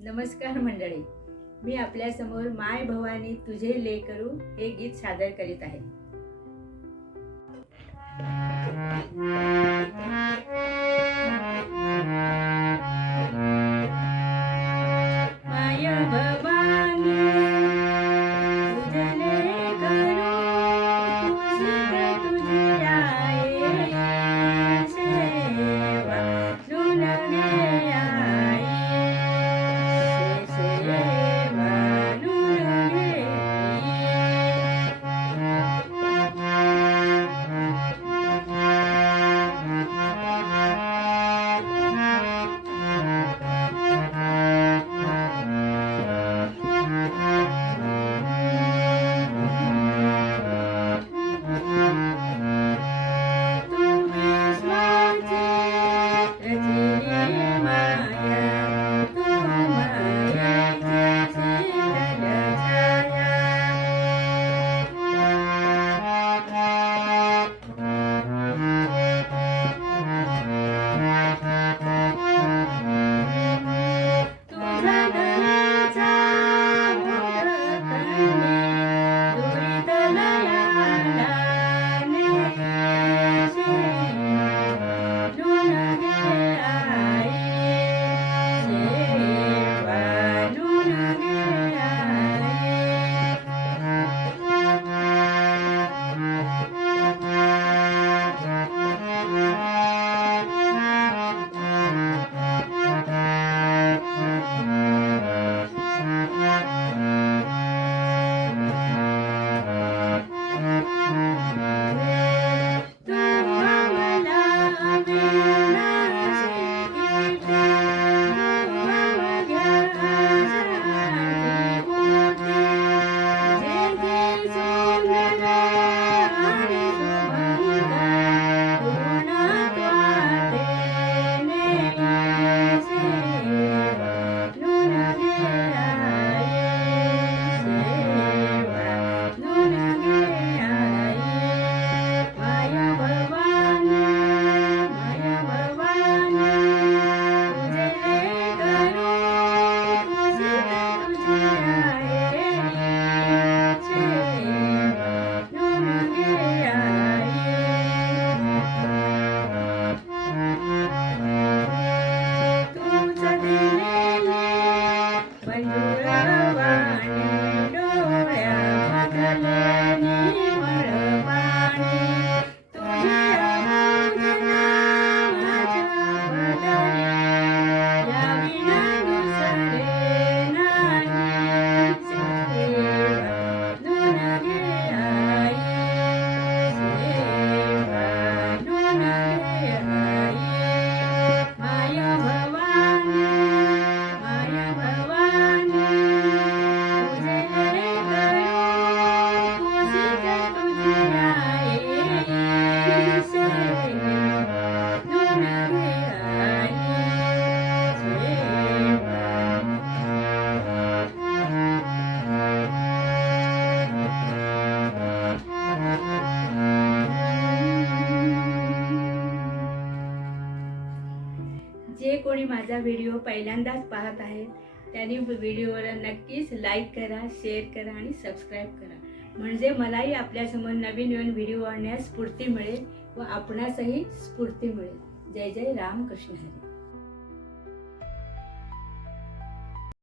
नमस्कार मंडळी, मी आपल्यासमोर माय भवानी तुझे लेकरू हे गीत सादर करीत आहे. माय भवानी तुझे लेकरू तुझे तुझी आई सेवा नून घे आई सेवा नून घे. जे कोणी माझा व्हिडिओ पहिल्यांदाच पाहत आहे त्यांनी व्हिडिओला नक्कीच लाईक करा, शेअर करा आणि सबस्क्राईब करा, म्हणजे मलाही आपल्यासमोर नवीन नवीन व्हिडिओ आणण्यास स्फूर्ती मिळेल व आपणासही स्फूर्ती मिळेल. जय जय रामकृष्ण हरी.